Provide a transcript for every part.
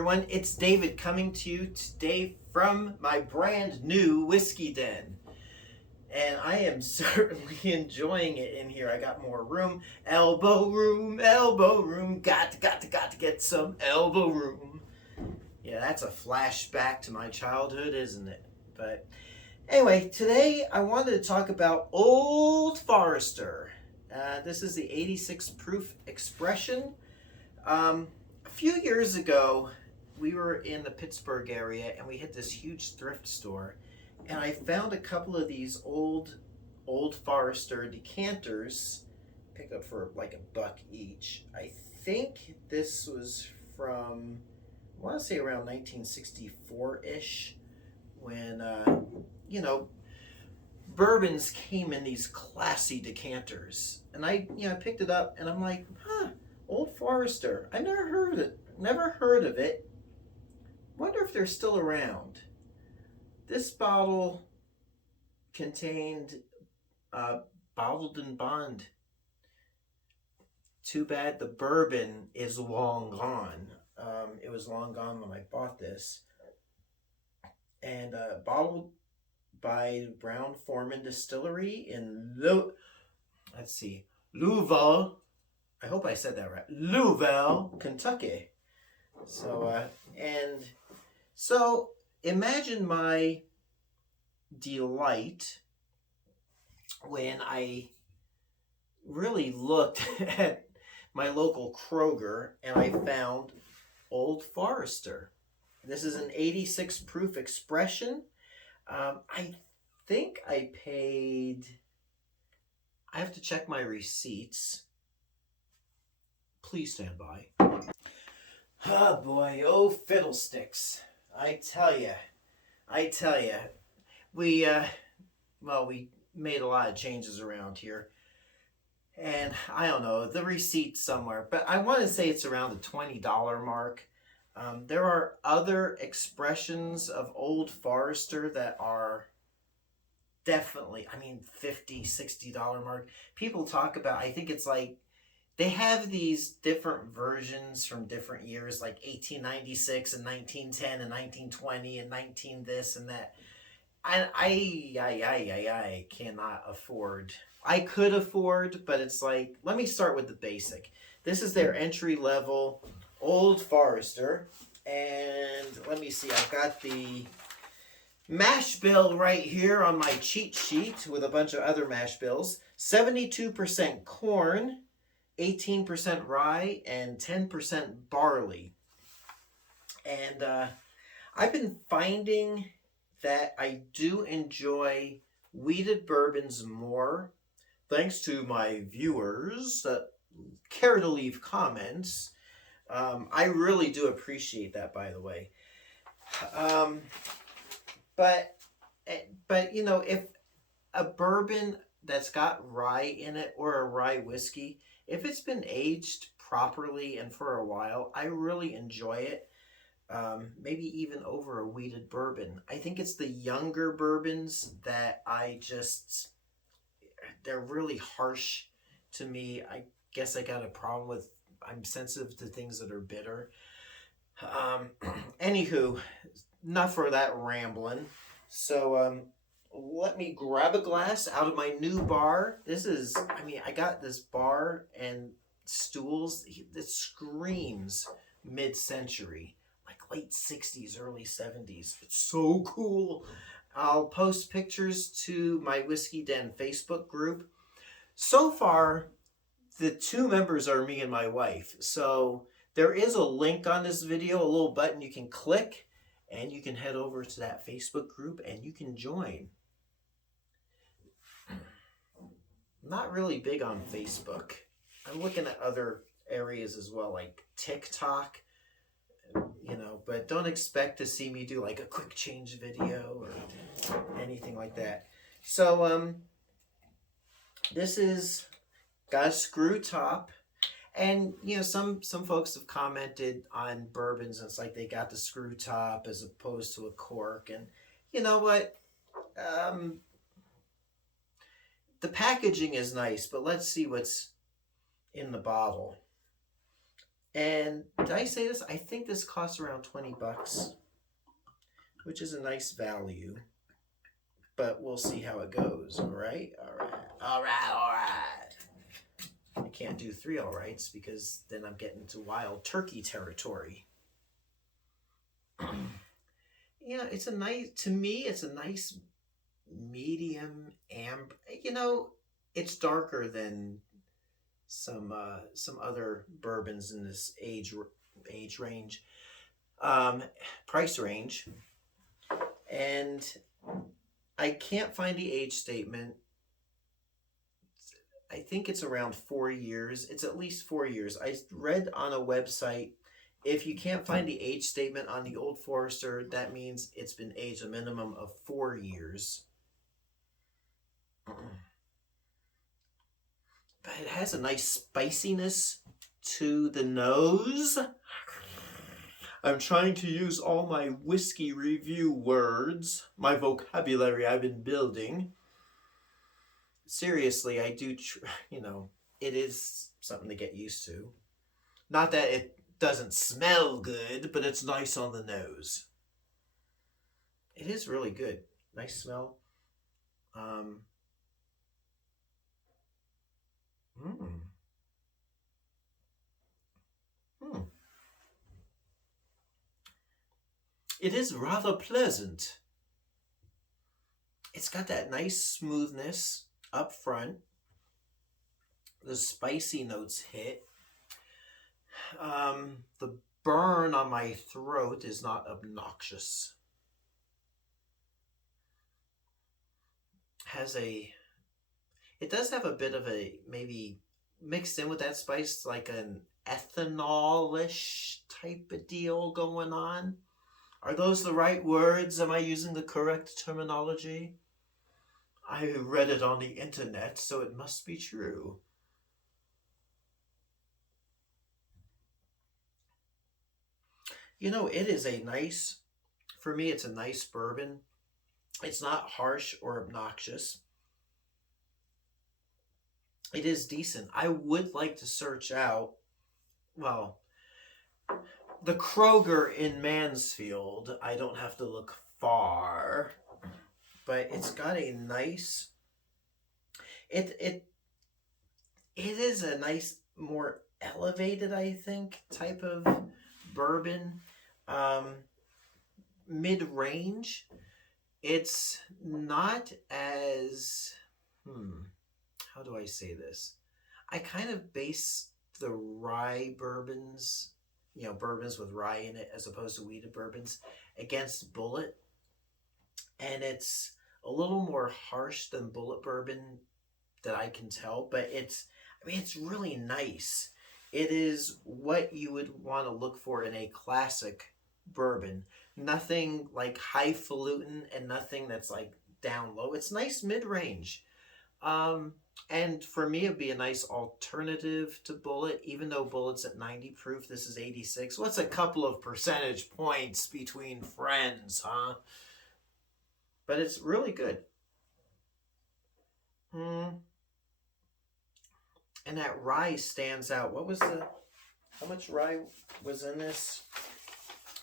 everyone, it's David coming to you today from my brand new whiskey den. And I am certainly enjoying it in here. I got more room, elbow room, got to get some elbow room. Yeah, that's a flashback to my childhood, isn't it? But anyway, today I wanted to talk about Old Forester. This is the 86 proof expression. A few years ago, we were in the Pittsburgh area and we hit this huge thrift store, and I found a couple of these old Forester decanters, picked up for like $1 each. I think this was from, I want to say around 1964-ish, when bourbons came in these classy decanters, and I picked it up and I'm like, Old Forester. I never heard of it. Wonder if they're still around. This bottle contained bottled in bond. Too bad the bourbon is long gone. It was long gone when I bought this. And bottled by Brown-Forman Distillery in Louisville. I hope I said that right. Louisville, Kentucky. So imagine my delight when I really looked at my local Kroger and I found Old Forester. This is an 86 proof expression. I think I paid, I have to check my receipts. Please stand by. Oh boy, oh fiddlesticks. I tell ya. We made a lot of changes around here. And I don't know, the receipt's somewhere, but I want to say it's around the $20 mark. There are other expressions of Old Forester that are definitely, $50, $60 mark. People talk about, I think it's like, they have these different versions from different years, like 1896 and 1910 and 1920 and 19 this and that. I cannot afford. I could afford, but it's like, let me start with the basic. This is their entry level Old Forester. And let me see, I've got the mash bill right here on my cheat sheet with a bunch of other mash bills. 72% corn, 18% rye, and 10% barley. And I've been finding that I do enjoy wheated bourbons more, thanks to my viewers that care to leave comments. I really do appreciate that, by the way. But if a bourbon that's got rye in it, or a rye whiskey, if it's been aged properly and for a while, I really enjoy it. Maybe even over a wheated bourbon. I think it's the younger bourbons that they're really harsh to me. I guess I got a problem with, I'm sensitive to things that are bitter. Anywho, enough for that rambling. So, let me grab a glass out of my new bar. I got this bar and stools that screams mid-century, like late 60s, early 70s. It's so cool. I'll post pictures to my Whiskey Den Facebook group. So far, the 2 members are me and my wife. So there is a link on this video, a little button you can click, and you can head over to that Facebook group and you can join. I'm not really big on Facebook. I'm looking at other areas as well, like TikTok, but don't expect to see me do like a quick change video or anything like that. So, this is got a screw top, and some folks have commented on bourbons, and it's like they got the screw top as opposed to a cork, and you know what? The packaging is nice, but let's see what's in the bottle. And did I say this? I think this costs around 20 bucks, which is a nice value. But we'll see how it goes. All right, all right, all right, all right. I can't do 3 all rights because then I'm getting into wild turkey territory. Yeah, it's a nice, to me, it's a nice medium amber. It's darker than some other bourbons in this age range, price range, and I can't find the age statement. I think it's around 4 years. It's at least 4 years. I read on a website, if you can't find the age statement on the Old Forester, that means it's been aged a minimum of 4 years. But it has a nice spiciness to the nose. I'm trying to use all my whiskey review words, my vocabulary I've been building. Seriously, I do, it is something to get used to. Not that it doesn't smell good, but it's nice on the nose. It is really good. Nice smell. It is rather pleasant. It's got that nice smoothness up front. The spicy notes hit. The burn on my throat is not obnoxious. It does have a bit of a, maybe mixed in with that spice, like an ethanol-ish type of deal going on. Are those the right words? Am I using the correct terminology? I read it on the internet, so it must be true. It is for me, it's a nice bourbon. It's not harsh or obnoxious. It is decent. I would like to search out, well, the Kroger in Mansfield. I don't have to look far, but it's got a nice, it is a nice, more elevated, I think, type of bourbon. Mid-range. It's not as, how do I say this? I kind of base the rye bourbons, bourbons with rye in it as opposed to wheated bourbons, against Bullet. And it's a little more harsh than Bullet bourbon that I can tell, but it's really nice. It is what you would want to look for in a classic bourbon. Nothing like highfalutin and nothing that's like down low. It's nice mid-range. And for me, it'd be a nice alternative to Bullet, even though Bullet's at 90 proof. This is 86. What's a couple of percentage points between friends, huh? But it's really good. And that rye stands out. How much rye was in this?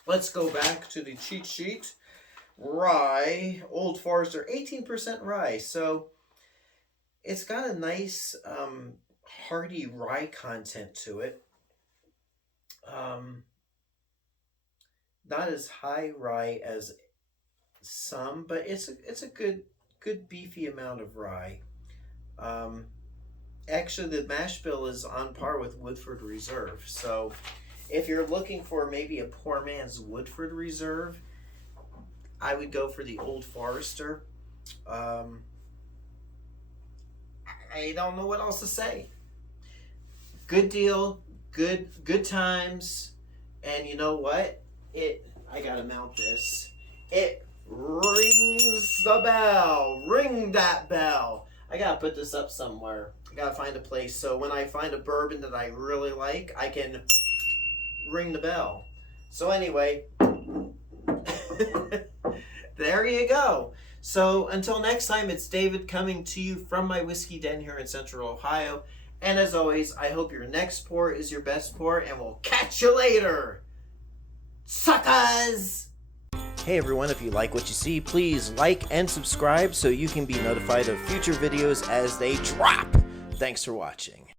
Let's go back to the cheat sheet. Rye, Old Forester, 18% rye. So it's got a nice hearty rye content to it. Not as high rye as some, but it's a good beefy amount of rye. Actually, the mash bill is on par with Woodford Reserve. So if you're looking for maybe a poor man's Woodford Reserve, I would go for the Old Forester. I don't know what else to say. Good deal, good times, and you know what? I gotta mount this. It rings the bell. Ring that bell. I gotta put this up somewhere. I gotta find a place so when I find a bourbon that I really like, I can ring the bell. So anyway, there you go. So until next time, it's David coming to you from my whiskey den here in Central Ohio. And as always, I hope your next pour is your best pour, and we'll catch you later, suckers! Hey everyone, if you like what you see, please like and subscribe so you can be notified of future videos as they drop. Thanks for watching.